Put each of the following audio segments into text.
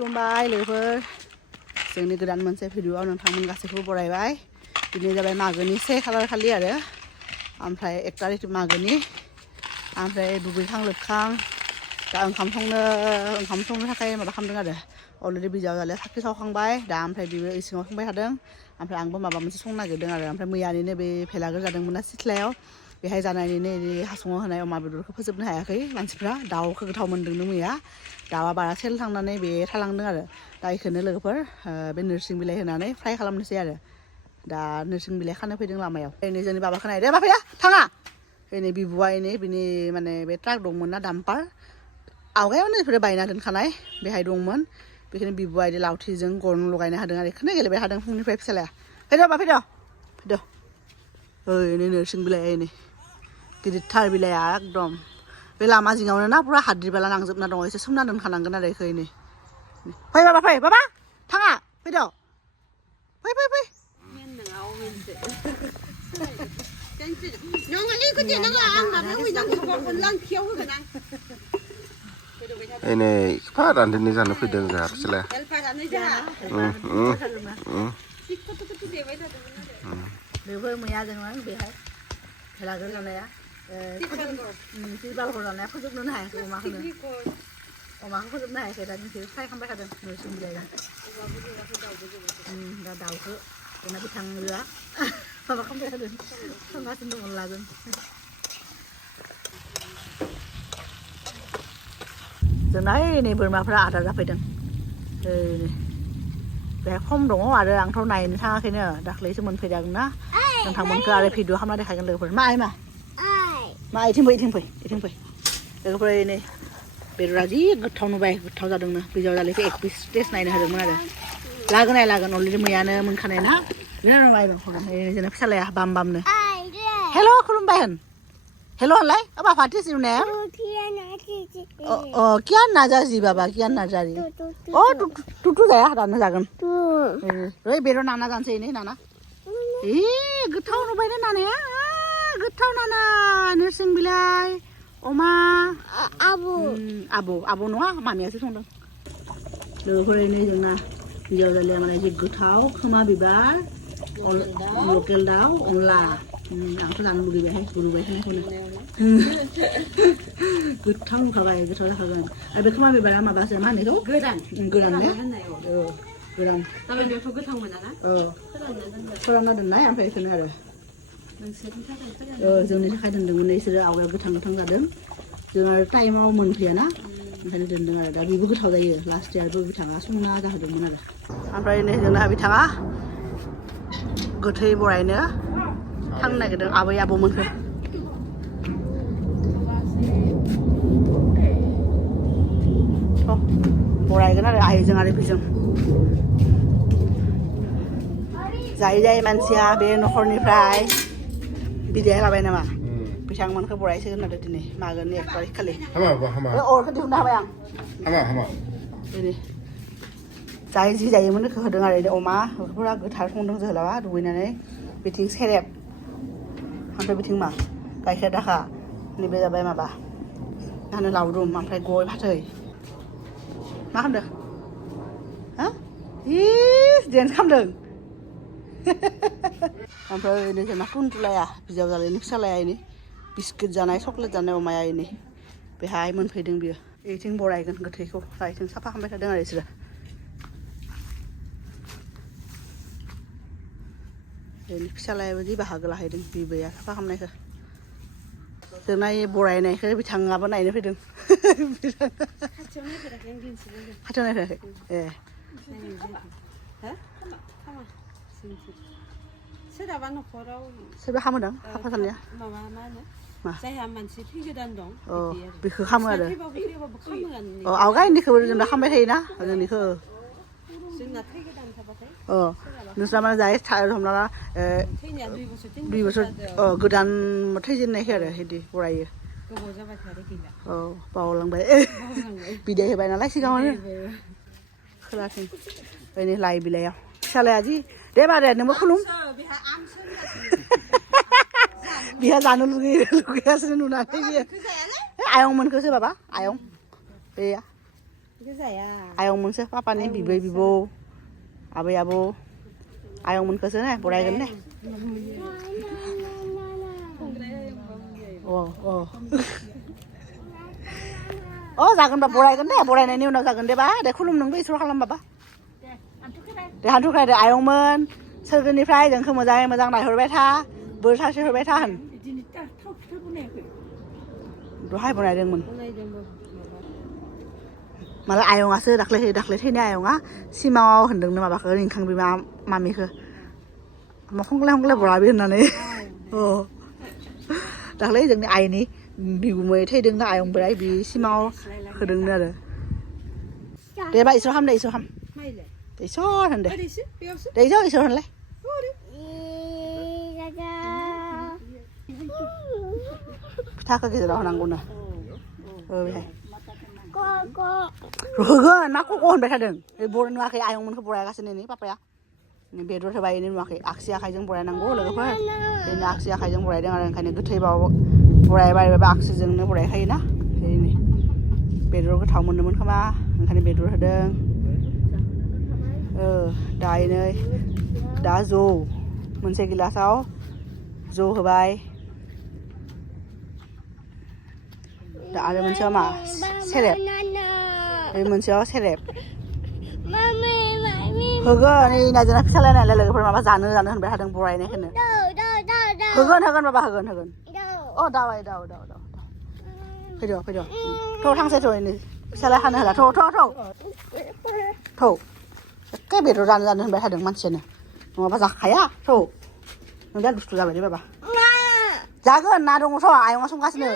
खुलुमबाय लोगोफोर जोंनि गोदान मोनसे भिडिअआव नोंथांमोन गासैखौबो बरायबाय दिनै जाबाय मागोनि 1 खालार खालि आरो ओमफ्राय 1 तारिख मागोनि ओमफ्राय दुगैखां लोबखां दा ओंखाम संनो थाखाय माबा खालामदों आरो अलरेडि बिजावजालिया साखि सावखांबाय दा ओमफ्राय बियो इसिङाव संबाय थादों ओमफ्राय आंबो माबा मोनसे संनो नागिरदों आरो ओमफ्राय मैयानिनो बे भेलागुर जादोंमोन ना सिथ्लायाव बेहाय जानानैनो हासुङाव होनाय अमा बेदरखौ फोजोबनो हायाखै मानसिफ्रा दाउखौ गोथाव मोन्दोंनो मैया दाउआ बारा सेल थांनानै बे थालांदों आरो दा बेखौनो लोगोफोर बे नोरसिं बिलाइ होनानै फ्राय खालामनोसै आरो दा नोरसिं बिलाइ खानो फैदों लामायाव नै जोंनि बाबाखौ नायदो बाबाया थाङा नै बिबुआ बिनि माने बे ट्राक दंमोन ना डाम्पार आवगायावनो बेफोरो बायना दोनखानाय बेहाय दंमोन बेखायनो बिबुआ बिदि लावथिजों गन लगायना होदों आरो बेखौनो गेलेबाय थादों फुंनिफ्राय फिसालाया फैद' बा फैद' नै नोरसिं बिलाइ नै गिदिरथार बिलाइआ एकदम बे लामा जिङावनो ना पुरा हाद्रि बाला नांजोबना दङ एसे सोमना दोनखानांगोन आरो बेखौ फै बाबा थाङा फैद' फै Ini kepadan ini sana fideng jar sila. Beberapa muya jangan behar, helaga janaya. Sibal korana aku juga nuna hai, oma aku juga nuna hai. Kita ni saya kampai kada nusin bilaga. Dah tahu ke, kena bitang lua. Apa kampai kada, kampai sendiri mulakan. Jangan ini bermakna ada apa itu? Beh khom dong ada ang thau này sang cái nữa đặc lấy cho mình phải đằng na thằng mình cứ ada video không ada khaiกันเลยคนmai mà aiทิ้งไปแล้วก็นี่เป็นราจีกดทองไปกดทองจะดึงนะพี่จะเลยก็एक piece tasteไหนนะดึงมาเลยlagan alreadyมึงยันมึงขันนะเรื่องอะไรบ้างคนนี้จะนับเฉลี่ยบัมเนี่ย hello คุณไปเห็น hello อะไรเอาบ้าฟาติสิวเนี่ยkian najari baba kian najari oh tutu saya dan najakan rồi bero nana janse ini nana goथाव नुबाय ना नानाया goथाव नाना नोरसिं बिलाइ अमा आबौ नङा मामियासो संदों लोगोफोरनि जोंना हिन्जावजालिया माने जि गोथाव खोमा बिबार लकेल दाउ अनला आंथ' जानो लुगैबायहाय लुगैबाय थानायखौनो गोथाव नुखाबाय गोथाव जाखागोन आरो बे खोमा बिबारा माबासो मा होनो बेखौ गोरान ने गोरान बेयावथ' गोथाव मोनाना फोरानना दोननाय ओमफ्राय बेखौनो आरो जोंनि थाखाय दोनदोंमोन बिसोरो आवगायाव गोथां जादों जों आरो टाइमाव मोनफैयाना ओंखायनो दोनदों आरो दा बेबो गोथाव जायो लास्ट इयारबो बिथाङा संना जाहोदोंमोन आरो ओमफ्राय नै जोंना बिथाङा गोथै बरायनो थांनो नागिरदों आबै आबौमोनखौ बरायगोन आरो आइजों आरो बिजों जाय मानसिया बे न'खरनिफ्राय बिदाय लाबाय नामा बिथांमोनखौ बरायसिगोन आरो दिनै मागोनि 1 तारिख खालि अरखौ दिहुननो हाबाय आं दिनै जाय जि जायोमोन बेखौ होदों आरो अमा बेफोरा गोथार संदों जोहोलावा दुगैनानै बिथिं सेरेब ओमफ्राय बिथिं मा गाइखेर दाखा नैबे जाबाय माबा मा होनो लावदुम ओमफ्राय गय फाथै मा खालामदों हा डेन्स खालामदों ओमफ्राय नै जोंना कुन्तुलाया बिजावजालिनि फिसालाया बिस्कुट जानाय चक्लेट जानाय अमाया बेहाय मोनफैदों बियो बेथिं बरायगोन गोथैखौ बेथिं साफा खालामबाय थादों आरो बिसोरो फिसालायाबो जि बाहागो लाहैदों बिबैया साफा खालामनायखौ जोंना बरायनायखौ बिथाङाबो नायनो फैदों खाथियाव नायफेराखै सोरबा खामोदां साफा सानैया जायहा मानसि थैगोदान दं बेखौ खामो आरो आवगायनिखौबो जों दा खामबाय थायोना जोंनिखौ जोंना थैगोदान थाबाथाय नोंस्रा माने जायो हमना ला 2 बोसोर गोदान थैजेननायखौ आरो बिदि बरायो गोबाव जाबाय आरो गैला बावलांबाय बिदाय होबाय नालाय सिगाङावनो खोलाथिं ओरैनो लाइ बिलाइयाव फिसालाया जि दे बारे नोंबो खुलुम बिहा जानो लुगैगासिनो नुनानै बियो आयंमोनखौसो बाबा आयं गैया cái giải à आयंमोनसो पापानि बिबै बिबौ आबै आबौ आयंमोनखौसो ने बरायगोन ने अ जागोन बा बरायगोन दे बरायनायनि उनाव जागोन दे बा दे खुलुम नोंबो इसोर खालाम बाबा दे हान्थुखाय दे आयंमोन सोरगोनिफ्राय जोंखौ मोजाङै मोजां नायहरबाय था बोर सारस्रि हरबाय था होन दहाय बनायदोंमोन माला आयंआसो दाख्लै थैनाय आयंआ सिमाङाव होनदोंनो माबाखौ रिंखां बिमा मामिखौ हंग्लाय हंग्लाय बराबि होननानै अ दाख्लै जोंनि आइनि बिगुमै थैदोंना आयं बोराय बि सिमाङाव होदोंनो आरो दे बा इसोर हाम दे इसोर हाम इसोर होन दे दे इसोर होनलाय फिथाखौ गेजेराव होनांगौनो बेहाय होगोन मा कक' होनबाय थादों बर नुवाखै आयंमोनखौ बरायगासिनो नै पापाया बेदर होबाय नै नुवाखै आगसि आखाइजों बरायनांगौ लोगोफोर बेनो आगसि आखाइजों बरायदों आरो ओंखायनो गोथैबाबो बरायबाय आगसिजोंनो बरायखायोना नै बेदर गोथाव मोनदोंमोन खोमा ओंखायनो बेदर होदों दा नै दा जौ मोनसे गिलासाव जौ होबाय दा आरो मोनसेयाव मा सेरेब बे मोनसेयाव सेरेब होगोन नै नायजोंना फिसालायनायलाय लोगोफोर माबा जानो होनबाय थादों बरायनायखौनो होगोन बाबा होगोन अ दावाय दाव फैद' थ' थांसै थ' नै फिसालाय हानो होला थ' एखे बेदर जानो होनबाय थादों मानसियानो नङाबा जाखाया थ' नों दा दुस्थु जाबाय दे बाबा जागोन ना दङथ' आयंआ संगासिनो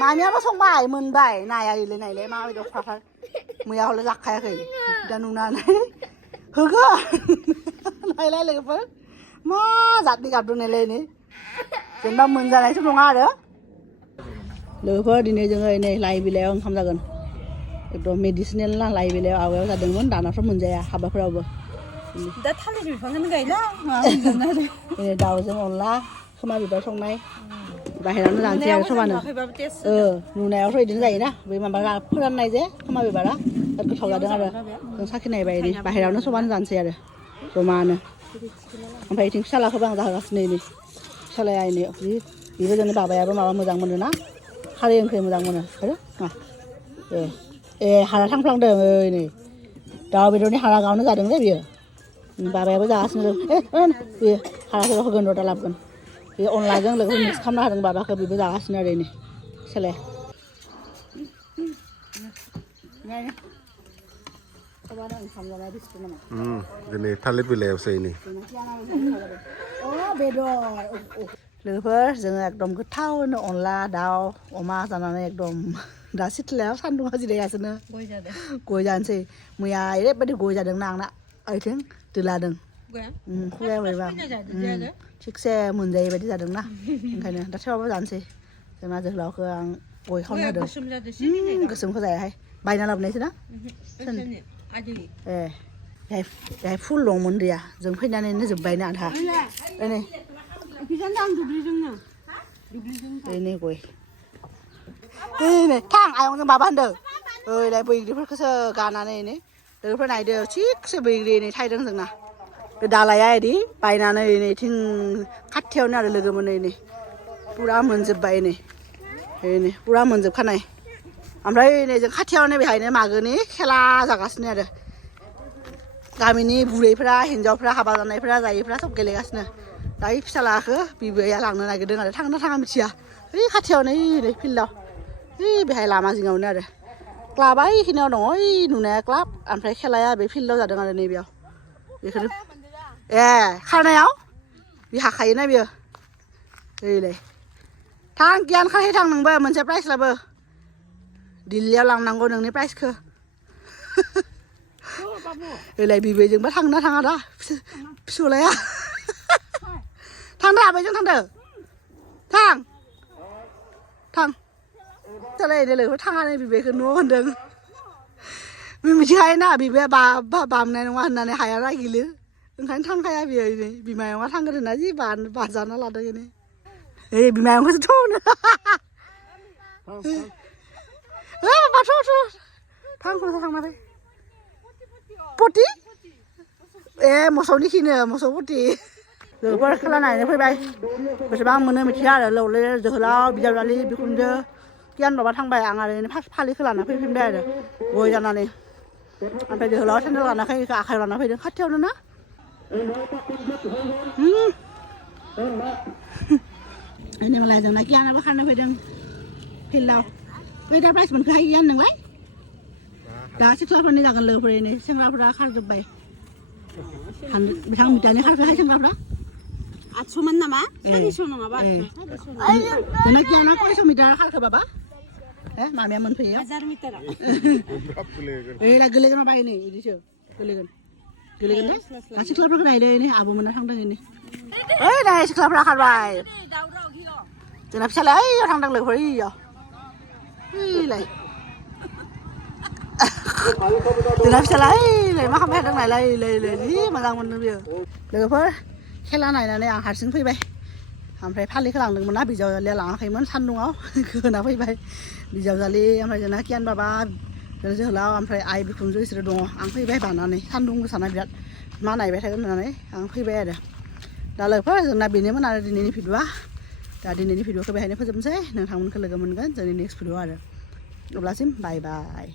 मामियाबो संबाय मोनबाय नाया इलाय नायलाय माबायदि अख्राथार मैया हले जाखायाखै दा नुनानै होगोन नायलाय लोगोफोर मा जातनि गाबदों नायलाय नै जेनेबा मोनजानायथ' नङा आरो लोगोफोर दिनै जोङो नै लाइ बिलाइयाव ओंखाम जागोन एकदम मेडिसिनेल ना लाइ बिलाइयाव आवगायाव जादोंमोन दानाथ' मोनजाया हाबाफोरावबो दा थालिर बिफांखौनो गायला दाउजों अनला खोमा बिबार संनाय बाहेरावनो जानोसै आरो सबानो नुनायावथ' बिदिनो जायोना बै माबा फोराननाय जे खोमा बिबारा बिराद गोथाव जादों आरो जों साखि नायबाय नै बाहेरावनो सबानो जानोसै आरो जमानो ओमफ्राय बिथिं फिसालाखौबो आं जाहोगासिनो नै फिसालाया नै बेबो जोंनि बाबायाबो माबा मोजां मोनो ना खारै ओंख्रि मोजां मोनो आरो मा हारा थांफ्लांदों नै दाउ बेदरनि हारा गावनो जादों दे बियो बाबायाबो जागासिनो बेयो हाराखौ होगोन र' दा लाबोगोन बे अनलाजों लोगोसे मिक्स खालामना होदों बाबाखौ बेबो जागासिनो आरो नै फिसालाया दिनै थालिर बिलाइयावसो नै लोगोफोर जोङो एकदम गोथावनो अनला दाउ अमा जानानै एकदम दा सिथ्लायाव सान्दुंआ जिरायगासिनो गय जानोसै मैया ओरैबायदि गय जादोंना आंना आथिं दोलादों खुगाया बोरैबा थिगसे मोनजायै बायदि जादोंना ओंखायनो दा थेवबाबो जानोसै जोंना जोहोलावखौ आं गय खावनो होदों गोसोमखौ जायाहाय बायना लाबोनायसो ना बेहाय फुल दंमोन दैया जों फैनानैनो जोब्बायना आधा नै नै गय नै थां आयंजों माबा होनदों ओइलाय बैग्रिफोरखौसो गानानै नै लोगोफोर नायदो थिगसे बैग्रि नै थायदों जोंना बे दालाया इदि बायनानै नैथिं खाथियावनो आरो लोगो मोनै नै पुरा मोनजोब्बाय नै पुरा मोनजोबखानाय ओमफ्राय नै जों खाथियावनो बेहायनो मागोनि खेला जागासिनो आरो गामिनि बुरैफ्रा हिन्जावफ्रा हाबा जानायफ्रा जायैफ्रा सब गेलेगासिनो दा फिसालाखौ बिबैया लांनो नागिरदों आरो थांना थाङा मिथिया ओइ खाथियावनो नै फिल्डआव बेहाय लामा जिङावनो आरो क्लाबा इखिनियाव दङ ओइ नुनाया क्लाब ओमफ्राय खेलाया बे फिल्डआव जादों आरो नैबेयाव बेखौनो खारनायाव बे हाखायोना बियो ओइलाय थां गियान खारहै थां नोंबो मोनसे प्राइज लाबो दिल्लीयाव लांनांगौ नोंनि प्राइजखौ ओइलाय बिबैजोंबा थांना थाङा दा फिसौलाया थांदो आबैजों थांदो थां फिसालाया लोगोफोर थाङानो बिबैखौ न' होनदों मिथिखायोना बिबैया बामनाय नङा होननानै हाया नागिरो ओंखायनो थांखाया बियो बिमायंआ थांगोन होनना जि बाजाना लादों इनो बिमायंखौसो थौनो बाबा थ' थां थांना फै पति ए मोसौनि खिनो मोसौ पति लोगोफोर खेला नायनो फैबाय बेसेबां मोनो मिथिया आरो लौले जोहोलाव बिजावजालि बिखुनजो गियान बाबा थांबाय आं आरो फालिखौ लाना फैफिनबाय आरो गय जानानै ओमफ्राय जोहोलाव सेन्देल लानाखै आखाइ लाना फैदों खाथियावनो ना ini malah jangan lagi anak bakal nafedeng hilau beda price pun kehayan neng lai dah setelah pun ni jangan lepas ini senglah pura khar jumpai kan bisang mitanya khar kehayan senglah pura 아초만 남아? 사기 쇼는 봐. jangan lagi anak kau esok mitanya khar ke bapa mami aman payah 하자르 밑에라. lah gelegan apa ini ini sih gelegan deh kasih setelah pura kedai deh ini abu mana sang deng ini dah setelah pura khar bay jangan bisa lagi sang deng lepas ini ya lagi jangan bisa lagi makan apa deng lagi ini malang mana dia lepas खेला नायनानै आं हारसिं फैबाय ओमफ्राय फालिखौ लांदोंमोन ना बिजावजालिया लाङाखैमोन सान्दुङाव खोना फैबाय बिजावजालि ओमफ्राय जोंना गियान बाबा जोहोलाव ओमफ्राय आइ बिखुनजो बिसोरो दङ आं फैबाय बानानै सान्दुं गोसाना बिराद मा नायबाय थागोन होननानै आं फैबाय आरो दा लोगोफोर जोंना बेनोमोन आरो दिनैनि भिडिअआ दा दिनैनि भिडिअखौ बेहायनो फोजोबनोसै नोंथांमोनखौ लोगो मोनगोन जोंनि नेक्स्ट भिडिअ आरो अब्लासिम बाय बाय